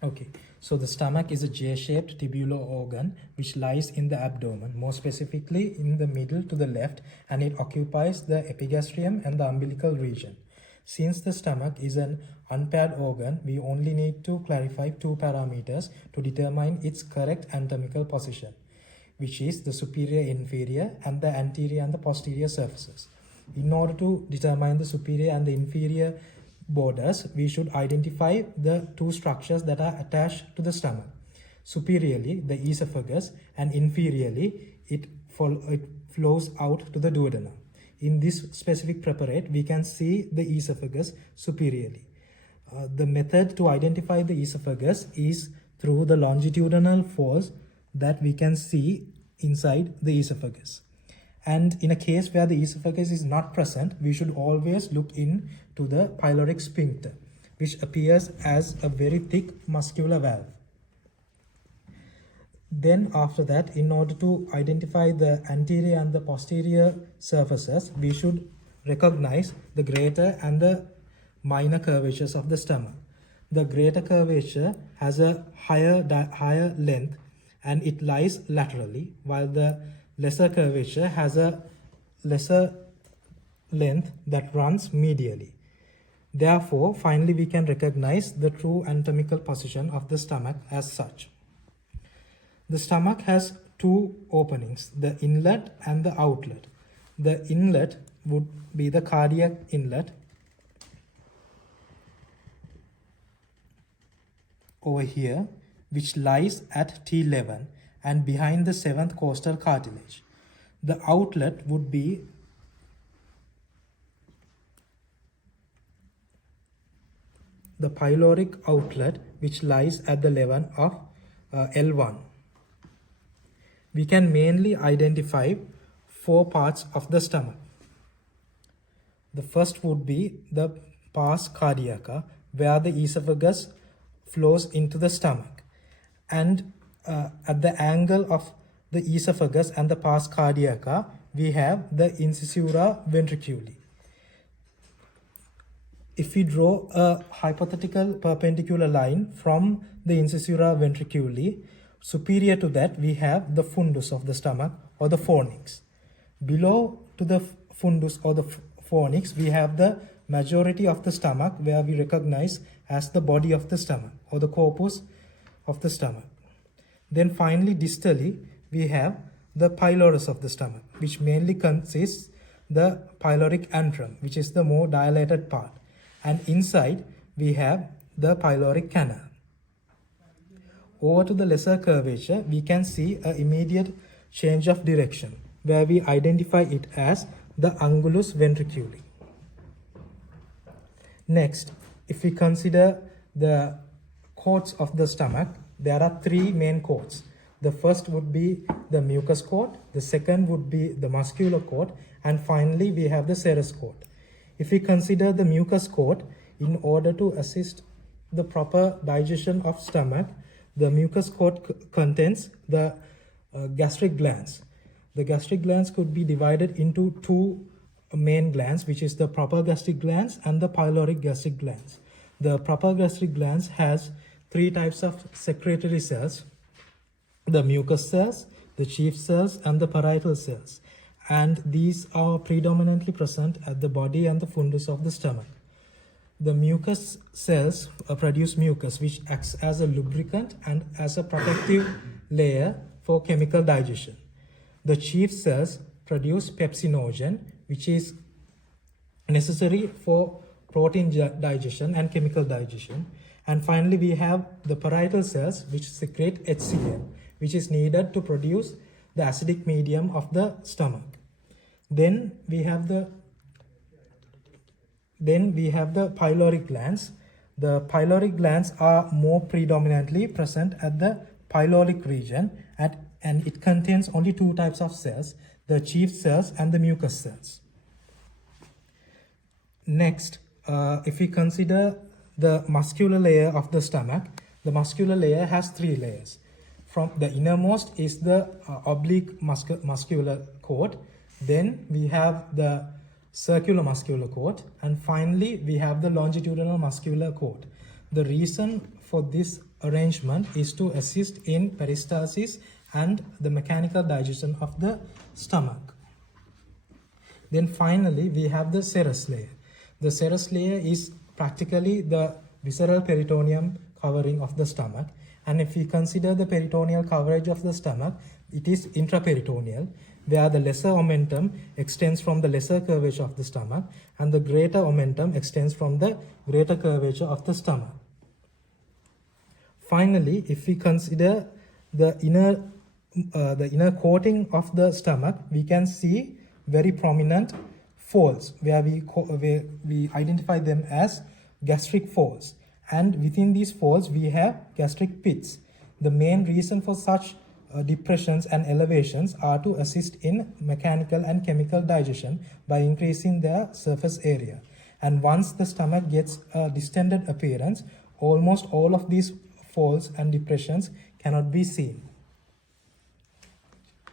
Okay, so the stomach is a J-shaped tubular organ which lies in the abdomen, more specifically in the middle to the left, and it occupies the epigastrium and the umbilical region. Since the stomach is an unpaired organ, we only need to clarify two parameters to determine its correct anatomical position, which is the superior inferior and the anterior and the posterior surfaces. In order to determine the superior and the inferior borders, we should identify the two structures that are attached to the stomach. Superiorly, the esophagus, and inferiorly, it flows out to the duodenum. In this specific preparate, we can see the esophagus superiorly. The method to identify the esophagus is through the longitudinal folds that we can see inside the esophagus. And in a case where the esophagus is not present, we should always look into the pyloric sphincter, which appears as a very thick muscular valve. Then after that, in order to identify the anterior and the posterior surfaces, we should recognize the greater and the minor curvatures of the stomach. The greater curvature has a higher length and it lies laterally, while the lesser curvature has a lesser length that runs medially. Therefore, finally we can recognize the true anatomical position of the stomach as such. The stomach has two openings, the inlet and the outlet. The inlet would be the cardiac inlet over here, which lies at T11 and behind the 7th costal cartilage. The outlet would be the pyloric outlet, which lies at the level of L1. We can mainly identify four parts of the stomach. The first would be the pars cardiaca, where the esophagus flows into the stomach, and at the angle of the esophagus and the pars cardiaca, we have the incisura ventriculi. If we draw a hypothetical perpendicular line from the incisura ventriculi, superior to that we have the fundus of the stomach or the fornix. Below to the fundus or the fornix, we have the majority of the stomach, where we recognize as the body of the stomach or the corpus of the stomach. Then finally, distally, we have the pylorus of the stomach, which mainly consists the pyloric antrum, which is the more dilated part. And inside, we have the pyloric canal. Over to the lesser curvature, we can see an immediate change of direction, where we identify it as the angulus ventriculi. Next, if we consider the coats of the stomach, there are three main coats. The first would be the mucus coat, the second would be the muscular coat, and finally we have the serous coat. If we consider the mucus coat, in order to assist the proper digestion of stomach, the mucus coat contains the gastric glands. The gastric glands could be divided into two main glands, which is the proper gastric glands and the pyloric gastric glands. The proper gastric glands has three types of secretory cells: the mucus cells, the chief cells, and the parietal cells. And these are predominantly present at the body and the fundus of the stomach. The mucus cells produce mucus, which acts as a lubricant and as a protective layer for chemical digestion. The chief cells produce pepsinogen, which is necessary for protein digestion and chemical digestion. And finally, we have the parietal cells, which secrete HCl, which is needed to produce the acidic medium of the stomach. Then we have the pyloric glands. The pyloric glands are more predominantly present at the pyloric region, and it contains only two types of cells, the chief cells and the mucus cells. Next, if we consider the muscular layer of the stomach, the muscular layer has three layers. From the innermost is the oblique muscular cord, then we have the circular muscular cord, and finally we have the longitudinal muscular cord. The reason for this arrangement is to assist in peristalsis and the mechanical digestion of the stomach. Then finally, we have the serous layer. The serous layer is practically the visceral peritoneum covering of the stomach. And if we consider the peritoneal coverage of the stomach, it is intraperitoneal, where the lesser omentum extends from the lesser curvature of the stomach and the greater omentum extends from the greater curvature of the stomach. Finally, if we consider the inner coating of the stomach, we can see very prominent folds where we identify them as gastric folds. And within these folds, we have gastric pits. The main reason for such depressions and elevations are to assist in mechanical and chemical digestion by increasing their surface area. And once the stomach gets a distended appearance, almost all of these folds and depressions cannot be seen.